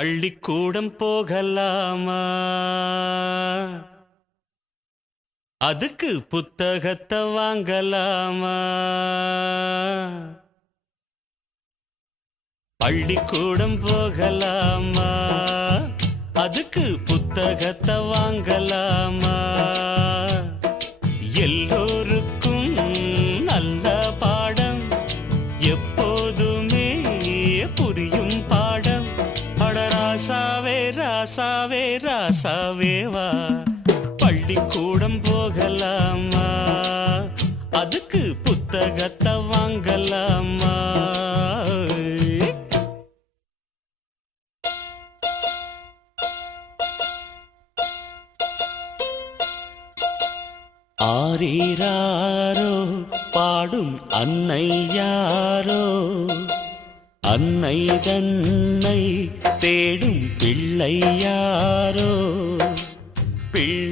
பள்ளிக்கூடம் போகலாமா? அதுக்கு புத்தகத்தை வாங்கலாமா? பள்ளிக்கூடம் போகலாமா? அதுக்கு புத்தகத்தை வாங்கலாமா? எல்லோருக்கும் நல்ல பாடம், எப்போதுமே புரியும் பாடம். அட ராசாவே ராசாவே ராசாவே வா, பள்ளிக்கூடம் போகலாமா? அதுக்கு புத்தகத்தை வாங்கலாமா? ஆரீராரோ பாடும் அன்னை யாரோ, அன்னை தன்னை தேடும் பிள்ளை யாரோ, பிள்ளை